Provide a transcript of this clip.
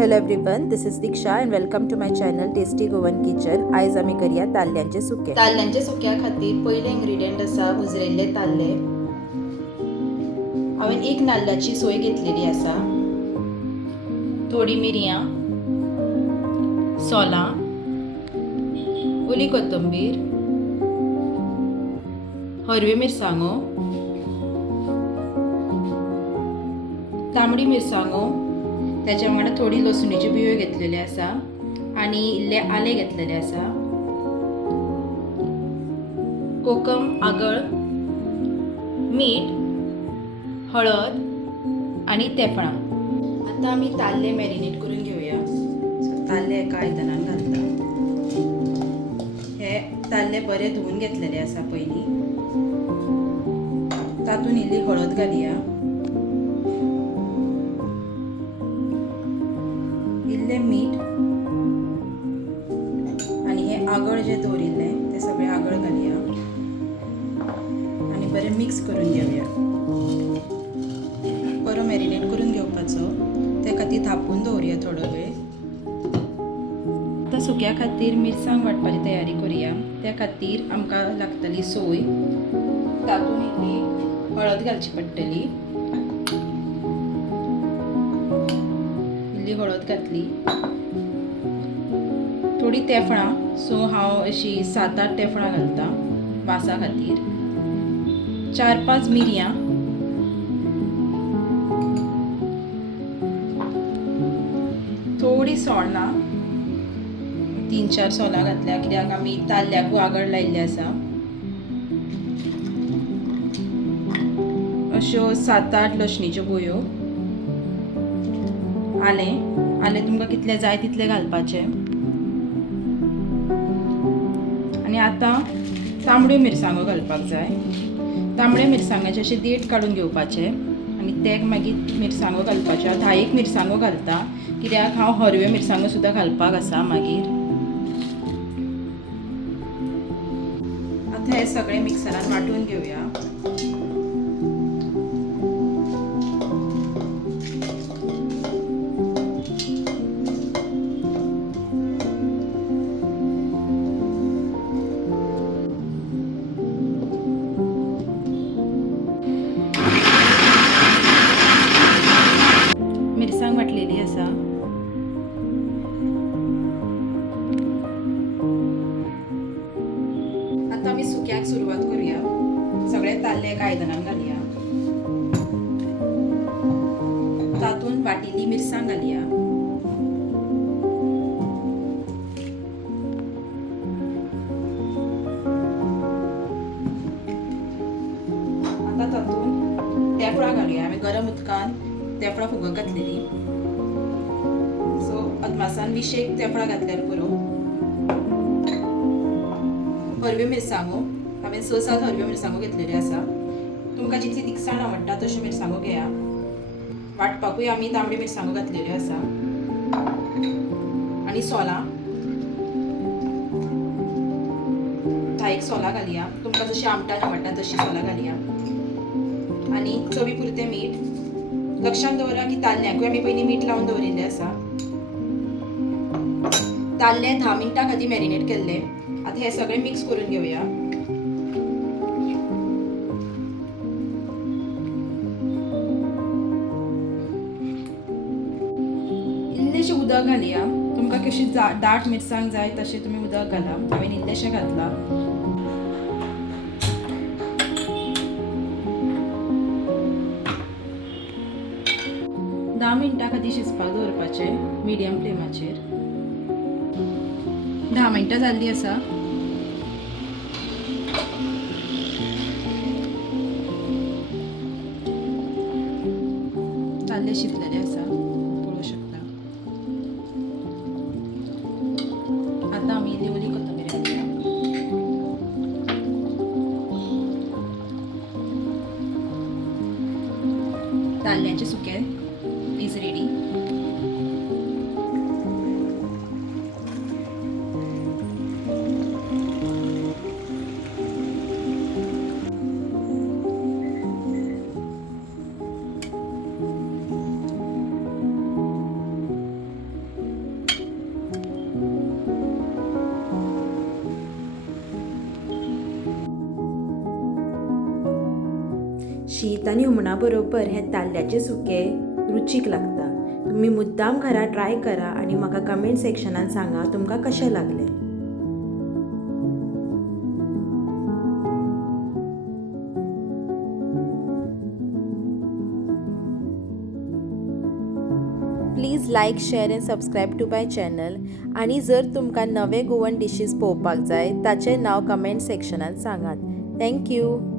Hello everyone, this is Diksha and welcome to my channel tasty Goan kitchen. आयज आमी करूया ताल्ल्यांचे सुके. ताल्ल्यांचे सुक्या खातीर पयले इन्ग्रेडियंट आसा उजरेल्ले ताल्ले. हांवें एक नाल्लाची सोय घेतलेली आसा, थोडी मिरयां, सोलां, ओली कोथंबीर, हरव्यो मिरसांगो, तांबडी मिरसांगो, त्याच्या वांगडा थोडी लसुणीची बियो घेतलेली आसा आनी इल्ले आले घेतलेले आसा, कोकम, आगळ, मीठ, हळद आनी तेफळां. आतां आमी ताल्ले मॅरिनेट करून घेवया. सो ताल्ले एका आयदनान घालता. हे ताल्ले बरे धुवून घेतलेले आसा पयलीं. तातूंत इल्ली हळद घालया, इल्ले मीठ आनी हे आगळ जे दवरिल्ले ते सगळे आगळ घालया आनी बरें मिक्स करून घेवया. बरो मॅरिनेट करून घेवपाचो, ते खातीर थापून दवरया थोडो वेळ. आतां सुक्या खातीर मिरसांग वांटपाची तयारी करुया. त्या खातीर आमकां लागतली सोय. तातूंत इल्ली हळद घालची पडटली. इल्ली हळद घातली, थोडी तेफळां. सो हांव अशी 7-8 तेफळां घालता वासा खातीर. 4-5 मिरयां, थोडी सोलां, 3-4 सोलां घातल्या कित्याक आमी ताल्ल्याकू आगळ लायिल्ले आसा. अश्यो 7-8 लसणीच्यो बोयो, आलें तुमकां कितले जाय तितले घालपाचें. आनी आतां तांबड्यो मिरसांगो घालपाक जाय. तांबड्या मिरसांगाचे अशे देठ काडून घेवपाचे आनी ते मागीर मिरसांगो घालपाच्यो. हांव 10 मिरसांगो घालता कित्याक हांव हरव्यो मिरसांगो सुद्दां घालपाक आसा मागीर. आतां हे सगळे मिक्सरान वांटून घेवया. मिरसांग वाटलेली आसा. आता आमी सुक्याक सुरवात करूया. सगळे ताल्ले एका आयदनान घालया. तातूंत वाटिल्ली मिरसांग घालया. आता तातूंत तेफळां घालया. हांवें गरम उदकान तेफळां फुगत घातलेली. सो अदमासान 20 तेफळां घातल्यार पुरो. हरव्यो मिरसांगो हांवें 6-7 हरव्यो मिरसांगो घेतलेल्यो आसा. तुमकां जितली तिखसाण आवडटा तश्यो मिरसांगो घेया. वाटपाकूय आमी तांबड्यो मिरसांगो घातलेल्यो आसा आनी सोलां. 10 सोलां घालया. तुमकां जशी आमटान आवडटा तशी सोलां घालया आनी चवी पुरतें मीठ. लक्षात दवरा की ताल्ल्यांकूय आमी पयलीं मीठ लावन दवरिल्लें आसा. ताल्ले 10 मिनटां खातीर मॅरिनेट केल्ले. आतां हे सगळे मिक्स करून घेवया. इल्लेशें उदक घालया. तुमकां कशी दाट मिरसांग जाय तशें तुमी उदक घाला. हांवें इल्लेशें घातलां. धा मिनटां खातीर शिजपाक दवरपाचें मिडियम फ्लेमाचेर. 10 मिनटां जाल्ली आसा. ताल्ले शिजलेले आसा, पळोवंक शकता. आतां आमी इल्ली ओली कोथंबीर घालया. ताल्ल्यांचे सुकें इज रेडी. शीत आनी हुमणा बरोबर हें ताल्ल्याचें सुकें रुचीक लागता. तुम्ही मुद्दाम घरा ट्राय करा आनी म्हाका कमेंट सेक्शनान सांगा तुमकां कशें लागलें. Please like share and subscribe to my channel. आनी जर तुमकां नवे गोवन डिशीज पळोवपाक जाय ताचें नांव कमेंट सेक्शनान सांगात. थँक्यू.